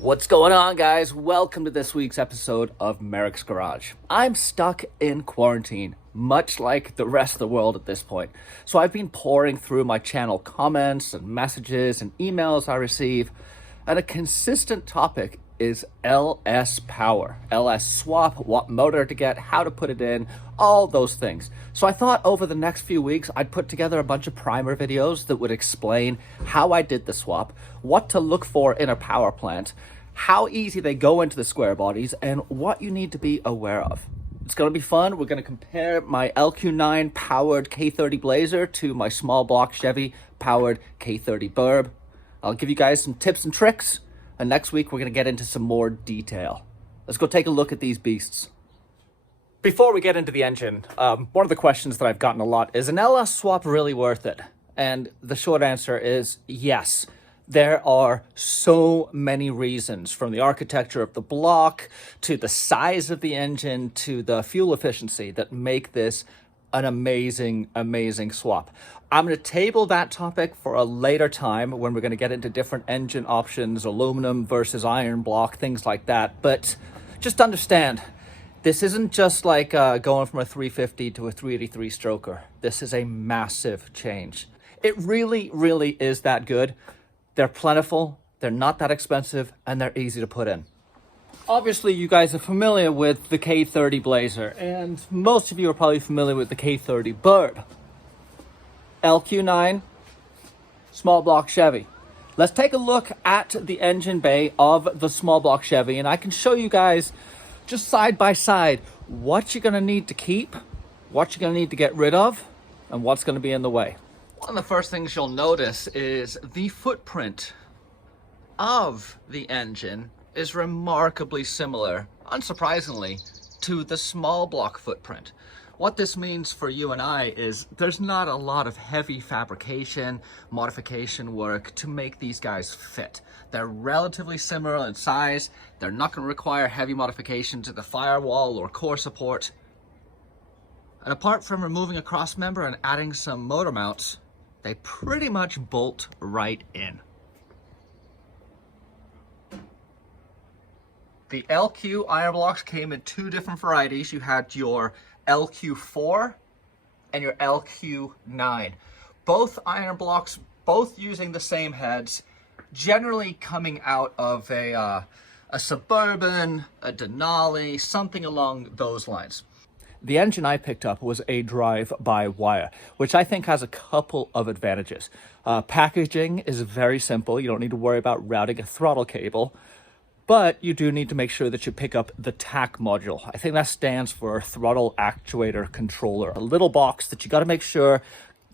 What's going on, guys? Welcome to this week's episode of Merricks Garage. I'm stuck in quarantine, much like the rest of the world at this point. So I've been pouring through my channel comments and messages and emails I receive, and a consistent topic is LS power, LS swap, what motor to get, how to put it in, all those things. So I thought over the next few weeks, I'd put together a bunch of primer videos that would explain how I did the swap, what to look for in a power plant, how easy they go into the square bodies, and what you need to be aware of. It's going to be fun. We're going to compare my LQ9 powered K30 Blazer to my small block Chevy powered K30 Burb. I'll give you guys some tips and tricks, and next week we're going to get into some more detail. Let's go take a look at these beasts. Before we get into the engine, one of the questions that I've gotten a lot is, an LS swap really worth it? And the short answer is yes. There are so many reasons, from the architecture of the block to the size of the engine to the fuel efficiency, that make this an amazing, amazing swap. I'm going to table that topic for a later time when we're going to get into different engine options, aluminum versus iron block, things like that. But just understand, this isn't just like going from a 350 to a 383 stroker. This is a massive change. It really, really is that good. They're plentiful, they're not that expensive, and they're easy to put in. Obviously, you guys are familiar with the K30 Blazer, and most of you are probably familiar with the K30 Burb. LQ9, small block Chevy. Let's take a look at the engine bay of the small block Chevy, and I can show you guys just side by side what you're going to need to keep, what you're going to need to get rid of, and what's going to be in the way. One of the first things you'll notice is the footprint of the engine is remarkably similar, unsurprisingly, to the small block footprint. What this means for you and I is there's not a lot of heavy fabrication, modification work to make these guys fit. They're relatively similar in size. They're not going to require heavy modification to the firewall or core support. And apart from removing a cross member and adding some motor mounts, they pretty much bolt right in. The LQ iron blocks came in two different varieties. You had your LQ4 and your LQ9. Both iron blocks, both using the same heads, generally coming out of a Suburban, a Denali, something along those lines. The engine I picked up was a drive-by-wire, which I think has a couple of advantages. Packaging is very simple. You don't need to worry about routing a throttle cable, but you do need to make sure that you pick up the TAC module. I think that stands for Throttle Actuator Controller, a little box that you got to make sure,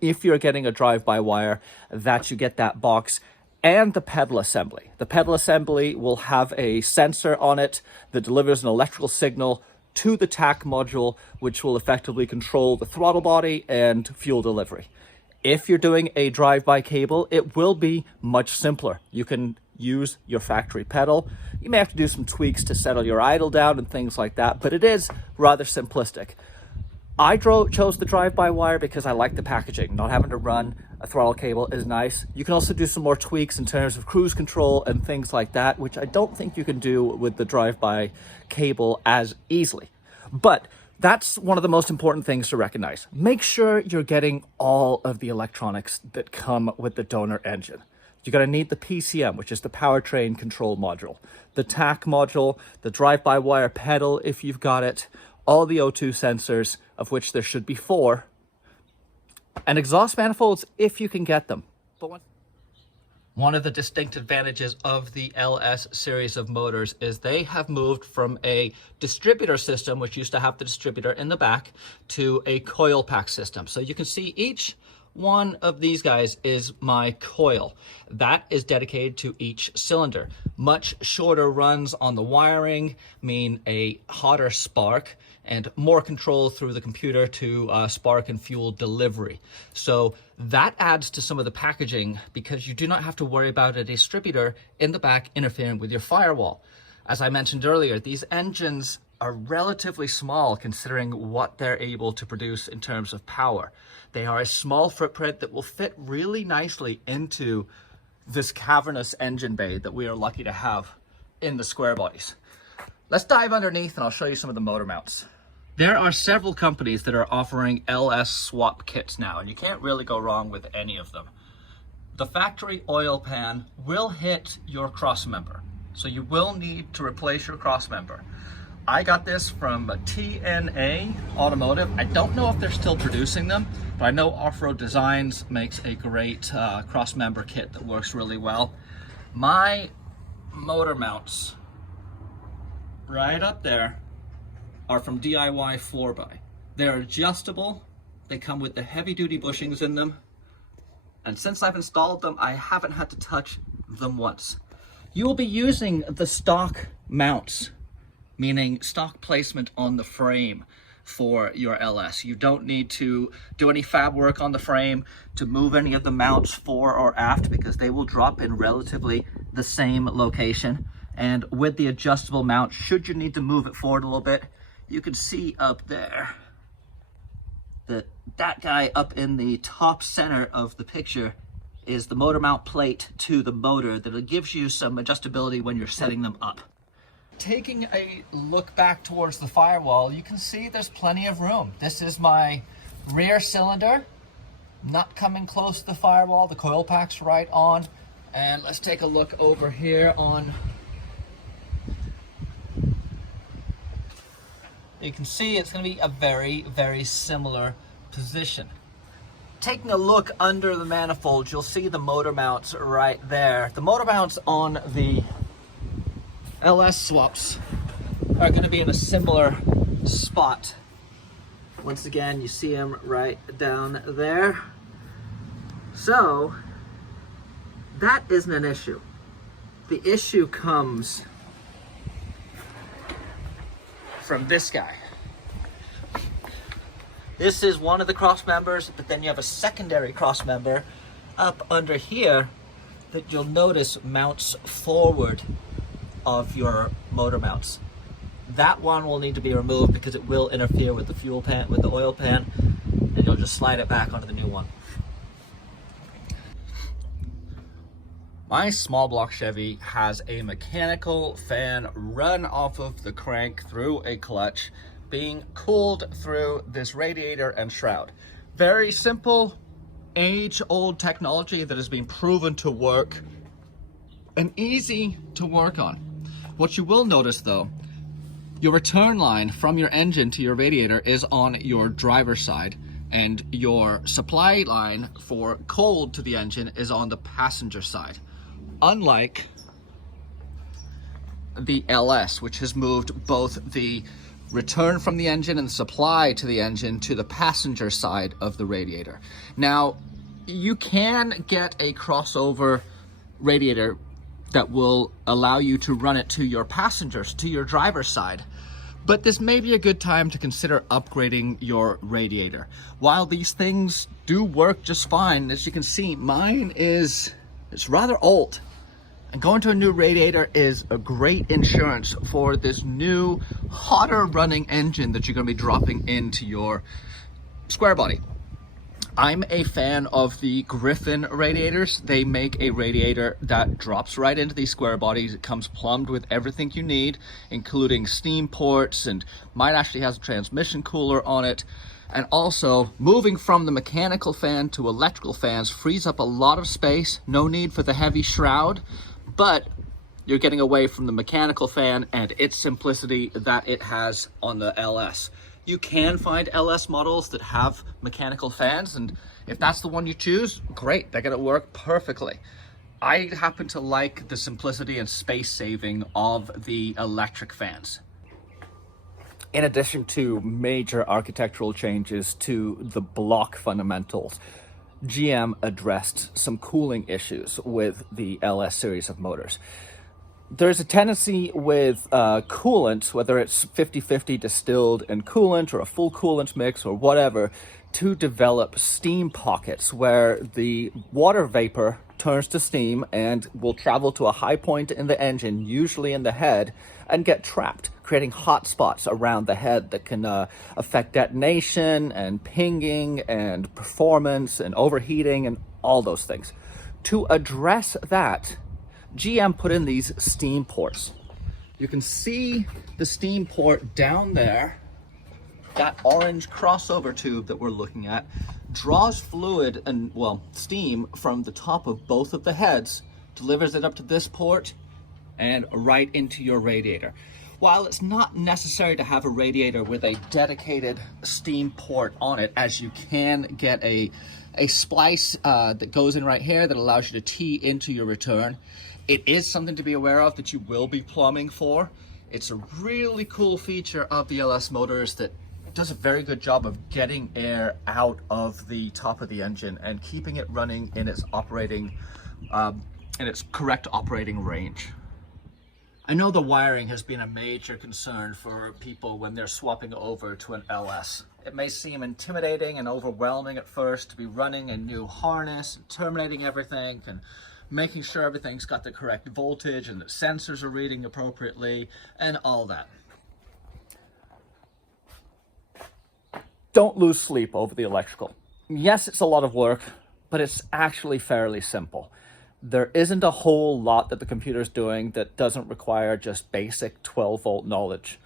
if you're getting a drive-by-wire, that you get that box and the pedal assembly. The pedal assembly will have a sensor on it that delivers an electrical signal to the TAC module, which will effectively control the throttle body and fuel delivery. If you're doing a drive-by cable, it will be much simpler. You can use your factory pedal. You may have to do some tweaks to settle your idle down and things like that, but it is rather simplistic. I chose the drive-by-wire because I like the packaging. Not having to run a throttle cable is nice. You can also do some more tweaks in terms of cruise control and things like that, which I don't think you can do with the drive-by cable as easily. But that's one of the most important things to recognize. Make sure you're getting all of the electronics that come with the donor engine. You're going to need the PCM, which is the powertrain control module, the TAC module, the drive-by-wire pedal if you've got it, all the O2 sensors, of which there should be 4, and exhaust manifolds if you can get them. But one of the distinct advantages of the LS series of motors is they have moved from a distributor system, which used to have the distributor in the back, to a coil pack system. So you can see each one of these guys is my coil. That is dedicated to each cylinder. Much shorter runs on the wiring mean a hotter spark and more control through the computer to spark and fuel delivery. So that adds to some of the packaging because you do not have to worry about a distributor in the back interfering with your firewall. As I mentioned earlier, these engines are relatively small considering what they're able to produce in terms of power. They are a small footprint that will fit really nicely into this cavernous engine bay that we are lucky to have. in the square bodies. Let's dive underneath and I'll show you some of the motor mounts. There are several companies that are offering LS swap kits now, and you can't really go wrong with any of them. The factory oil pan will hit your crossmember, so you will need to replace your crossmember. I got this from TNA Automotive. I don't know if they're still producing them, but I know Off-Road Designs makes a great crossmember kit that works really well. My motor mounts right up there are from DIY 4x. They're adjustable, they come with the heavy duty bushings in them, and since I've installed them, I haven't had to touch them once. You will be using the stock mounts, meaning stock placement on the frame for your LS. You don't need to do any fab work on the frame to move any of the mounts fore or aft, because they will drop in relatively the same location. And with the adjustable mount, should you need to move it forward a little bit, you can see up there that that guy up in the top center of the picture is the motor mount plate to the motor that gives you some adjustability when you're setting them up. Taking a look back towards the firewall, you can see there's plenty of room. This is my rear cylinder, not coming close to the firewall. The coil pack's right on. And let's take a look over here on. You can see it's going to be a very, very similar position. Taking a look under the manifold, you'll see the motor mounts right there. The motor mounts on the LS swaps are going to be in a similar spot. Once again, you see them right down there. So that isn't an issue. The issue comes from this guy. This is one of the cross members, but then you have a secondary cross member up under here that you'll notice mounts forward of your motor mounts. That one will need to be removed because it will interfere with the fuel pan, with the oil pan, and you'll just slide it back onto the new one. My small block Chevy has a mechanical fan run off of the crank through a clutch, being cooled through this radiator and shroud. Very simple, age-old technology that has been proven to work and easy to work on. What you will notice though, your return line from your engine to your radiator is on your driver's side, and your supply line for cold to the engine is on the passenger side. Unlike the LS, which has moved both the return from the engine and the supply to the engine to the passenger side of the radiator. Now, you can get a crossover radiator that will allow you to run it to your passengers, to your driver's side. But this may be a good time to consider upgrading your radiator. While these things do work just fine, as you can see, mine it's rather old. And going to a new radiator is a great insurance for this new, hotter running engine that you're going to be dropping into your square body. I'm a fan of the Griffin radiators. They make a radiator that drops right into these square bodies. It comes plumbed with everything you need, including steam ports, and mine actually has a transmission cooler on it. And also, moving from the mechanical fan to electrical fans frees up a lot of space. No need for the heavy shroud, but you're getting away from the mechanical fan and its simplicity that it has on the LS. You can find LS models that have mechanical fans, and if that's the one you choose, great, they're gonna work perfectly. I happen to like the simplicity and space saving of the electric fans. In addition to major architectural changes to the block fundamentals, GM addressed some cooling issues with the LS series of motors. There's a tendency with coolant, whether it's 50-50 distilled and coolant or a full coolant mix or whatever, to develop steam pockets where the water vapor turns to steam and will travel to a high point in the engine, usually in the head, and get trapped, creating hot spots around the head that can affect detonation and pinging and performance and overheating and all those things. To address that, GM put in these steam ports. You can see the steam port down there. That orange crossover tube that we're looking at draws fluid and, well, steam from the top of both of the heads, delivers it up to this port and right into your radiator. While it's not necessary to have a radiator with a dedicated steam port on it, as you can get a splice that goes in right here that allows you to tee into your return, it is something to be aware of that you will be plumbing for. It's a really cool feature of the LS motors that does a very good job of getting air out of the top of the engine and keeping it running in its operating, in its correct operating range. I know the wiring has been a major concern for people when they're swapping over to an LS. It may seem intimidating and overwhelming at first to be running a new harness, and terminating everything, and making sure everything's got the correct voltage and the sensors are reading appropriately, and all that. Don't lose sleep over the electrical. Yes, it's a lot of work, but it's actually fairly simple. There isn't a whole lot that the computer's doing that doesn't require just basic 12-volt knowledge.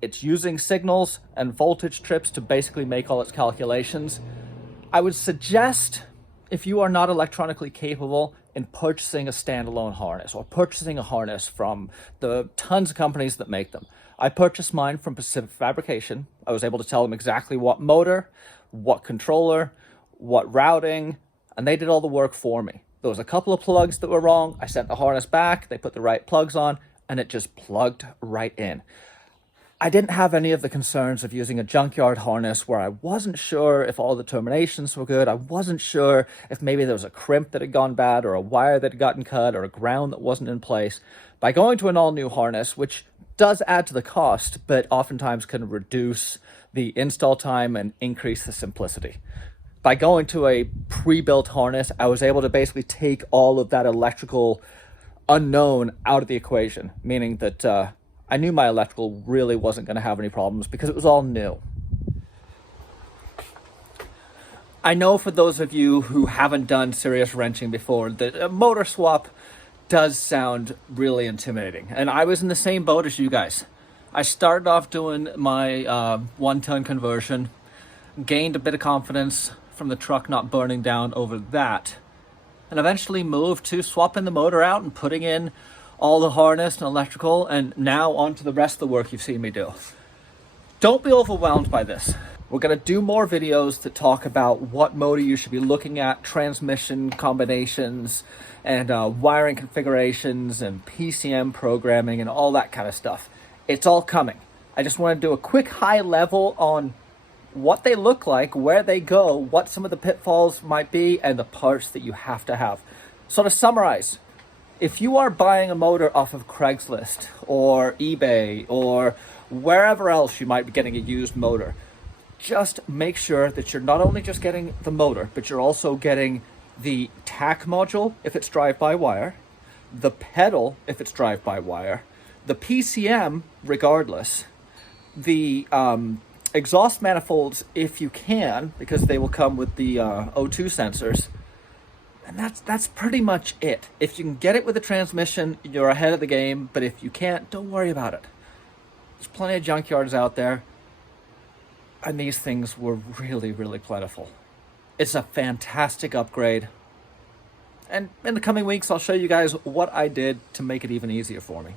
It's using signals and voltage trips to basically make all its calculations. I would suggest, if you are not electronically capable, in purchasing a standalone harness or purchasing a harness from the tons of companies that make them. I purchased mine from Pacific Fabrication. I was able to tell them exactly what motor, what controller, what routing, and they did all the work for me. There was a couple of plugs that were wrong. I sent the harness back, they put the right plugs on, and it just plugged right in. I didn't have any of the concerns of using a junkyard harness where I wasn't sure if all the terminations were good. I wasn't sure if maybe there was a crimp that had gone bad or a wire that had gotten cut or a ground that wasn't in place. By going to an all-new harness, which does add to the cost, but oftentimes can reduce the install time and increase the simplicity. By going to a pre-built harness, I was able to basically take all of that electrical unknown out of the equation, meaning that I knew my electrical really wasn't going to have any problems because it was all new. I know for those of you who haven't done serious wrenching before, that a motor swap does sound really intimidating. And I was in the same boat as you guys. I started off doing my 1-ton conversion, gained a bit of confidence from the truck not burning down over that, and eventually moved to swapping the motor out and putting in all the harness and electrical, and now on to the rest of the work you've seen me do. Don't be overwhelmed by this. We're going to do more videos that talk about what motor you should be looking at, transmission combinations, and wiring configurations, and PCM programming, and all that kind of stuff. It's all coming. I just want to do a quick high level on what they look like, where they go, what some of the pitfalls might be, and the parts that you have to have. So to summarize, if you are buying a motor off of Craigslist or eBay or wherever else you might be getting a used motor, just make sure that you're not only just getting the motor, but you're also getting the tack module if it's drive-by-wire, the pedal if it's drive-by-wire, the PCM regardless, the exhaust manifolds if you can, because they will come with the O2 sensors. And that's pretty much it. If you can get it with a transmission, you're ahead of the game, but if you can't, don't worry about it. There's plenty of junkyards out there, and these things were really, really plentiful. It's a fantastic upgrade, and in the coming weeks, I'll show you guys what I did to make it even easier for me.